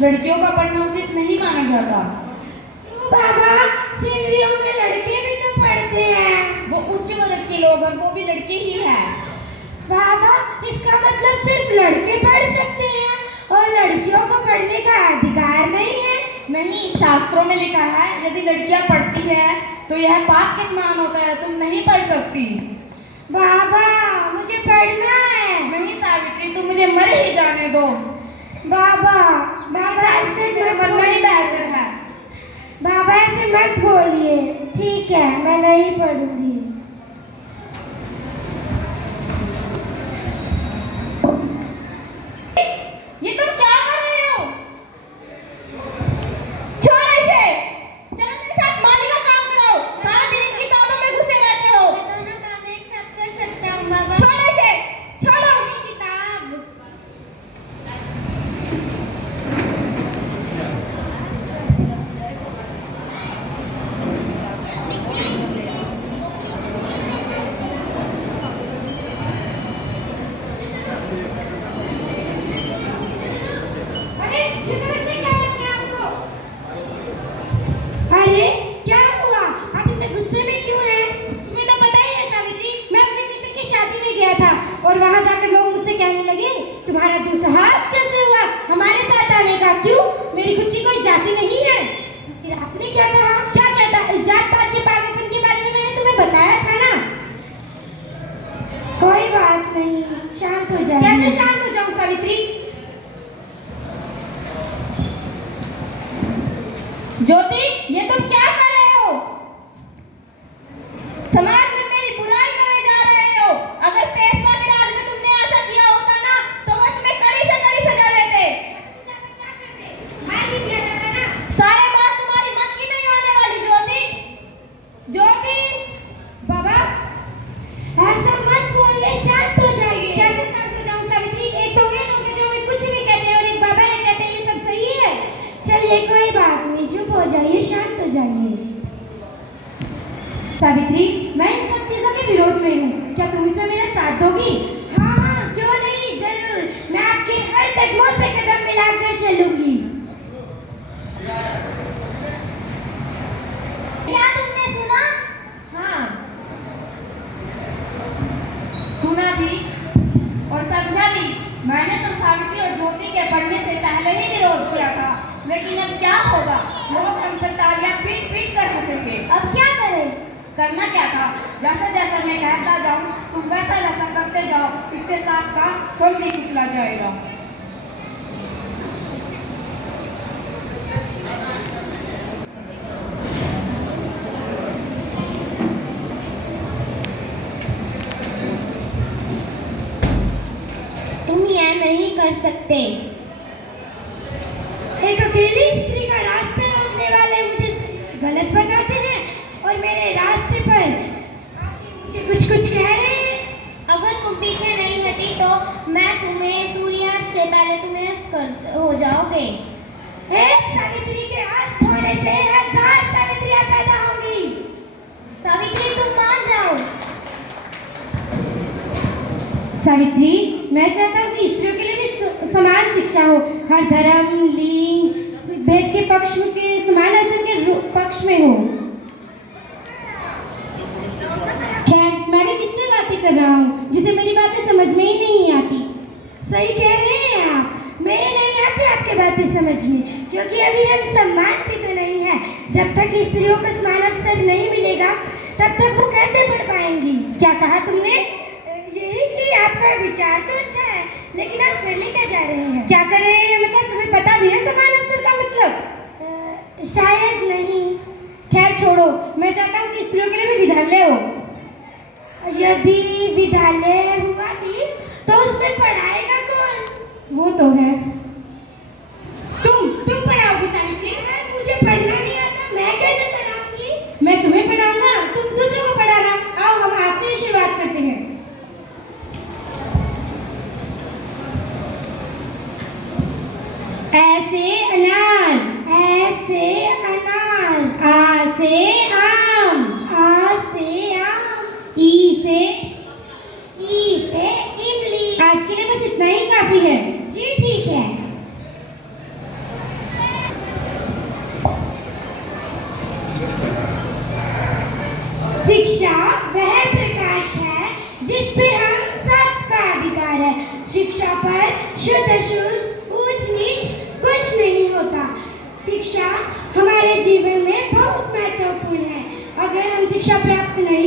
लड़कियों का पढ़ना उचित नहीं माना जाता। बाबा, सिंधियों में लड़के भी तो पढ़ते हैं। वो उच्च वर्ग के लोग और वो भी लड़के ही है। बाबा, इसका मतलब सिर्फ लड़के पढ़ सकते हैं और लड़कियों को पढ़ने का अधिकार नहीं है? नहीं, शास्त्रों में लिखा है यदि लड़कियां पढ़ती है तो यह पाप के समान होता है, तुम नहीं पढ़ सकती। बाबा, मुझे पढ़ना है। नहीं सावित्री, तुम मुझे मर ही जाने दो। बाबा, बाबा ऐसे मरना ही बेहतर है। बाबा ऐसे मत बोलिए। ठीक है, मैं नहीं पढ़ूंगी। ये तुम क्या कर रहे हो? छोड़ इसे। चलो मेरे साथ माली का काम कराओ। सारा दिन किताबों में घुसे रहते हो। मैं दोनों काम एक साथ कर सकता हूँ बाबा। छोड़ इसे, छोड़ो। किताब। अरे, ये समझते क्या है अपने आप को? अरे, क्या हुआ? आप इतने गुस्से में क्यों हैं? तुम्हें तो पता ही है सावित्री, मैं अपने मित्र की शादी में गया था और वहां जाकर लोग मुझसे कहने लगे, तुम्हारा दुस्साहस कैसे हुआ हमारे साथ आने का? क्यों? मेरी खुद की कोई जाति नहीं है। फिर आपने क्या कहा? क्या कहता? इस जात पात के पागलपन के बारे में मैंने तुम्हें बताया था ना। कोई बात नहीं, शांत हो जाइए। कैसे शांत हो जाऊं सावित्री? ज्योति, ये तुम क्या कर रहे हो? समाज में मेरी बुराई करने जा रहे हो। अगर पेशवा के राज में तुमने ऐसा किया होता ना तो वह तुम्हें कड़ी से कड़ी सजा देते। क्या करते? मार ही दिया जाता ना। सारे बात तुम्हारी मन की नहीं होने वाली ज्योति। ज्योति, बाबा, ऐसा मत बोलिए, शांत हो जाइए। कैसे शांत हो जाऊं सावित्री? एक तो वे लोग हैं जो हमें कुछ भी कहते हैं और एक बाबा ये कहते हैं ये सब सही है। चलिए कोई बात नहीं, चुप हो जाइए, शांत हो जाइए। सावित्री, मैं इन सब चीजों के विरोध में हूँ। क्या तुम इसमें मेरा साथ दोगी? हाँ हाँ, क्यों नहीं, जरूर। मैं आपके हर कदमों से कदम मिलाकर चलूंगी। क्या तुमने सुना? हाँ, सुना भी और समझा भी। मैंने तो सावित्री और ज्योति के पढ़ने से पहले ही विरोध किया था, लेकिन अब क्या होगा? लोग हमसे तालियां पीट पीट कर हंसेंगे। अब क्या करें? करना क्या था? जैसा जैसा मैं कहता जाऊं तुम वैसा वैसा करते जाओ। इससे साफ का कोई नहीं कुचला जाएगा। तुम यह नहीं कर सकते। एक अकेली स्त्री का रास्ता रोकने वाले मुझे गलत बताते हैं और मेरे रास्ते पर मुझे कुछ कुछ कह रहे हैं। अगर तुम पीछे नहीं हटी तो मैं तुम्हें सूर्यास्त से पहले तुम्हें हो जाओगे। एक सावित्री के अस्त होने से 1000 सावित्रियां पैदा होंगी। सावित्री, तुम मान जाओ। सावित्री, मैं चाहता हूँ कि स्त्रियों के लिए भी समान शिक्षा हो। हर धर्म, लिंग, भेद के पक्ष के समान अवसर के पक्ष में हो। खैर, मैं भी किससे बातें कर रहा हूँ जिसे मेरी बातें समझ में ही नहीं आती। सही कह रहे हैं आप, मेरे नहीं आती आपकी बातें समझ में, क्योंकि अभी हम सम्मान भी तो नहीं है। जब तक स्त्रियों को समान अवसर नहीं मिलेगा तब तक वो कैसे पढ़ पाएंगी? क्या कहा तुमने? यही कि आपका विचार तो अच्छा है, लेकिन आप करने क्या जा रहे हैं? क्या कर रहे हैं मतलब? तुम्हें पता भी है समान अवसर का मतलब? शायद नहीं। खैर छोड़ो, मैं चाहता हूँ कि स्त्रियों के लिए भी विद्यालय हो। यदि विद्यालय हुआ ठीक, तो उसमें पढ़ाएगा कौन? वो तो है तुम पढ़ाओगी सावित्री। मुझे पढ़ना नहीं आता, मैं कैसे पढ़ाऊंगी? मैं तुम्हें पढ़ाऊंगा, तुम दूसरों को पढ़ाना। आओ हम आपसे शुरुआत करते हैं। ऐसे अनार, ऐसे अनार। आ से आम, आ से आम। ई से इमली। आज के लिए बस इतना ही काफी है। जी ठीक है। शुद्ध अशुद्ध ऊंच नीच कुछ नहीं होता। शिक्षा हमारे जीवन में बहुत महत्वपूर्ण है। अगर हम शिक्षा प्राप्त नहीं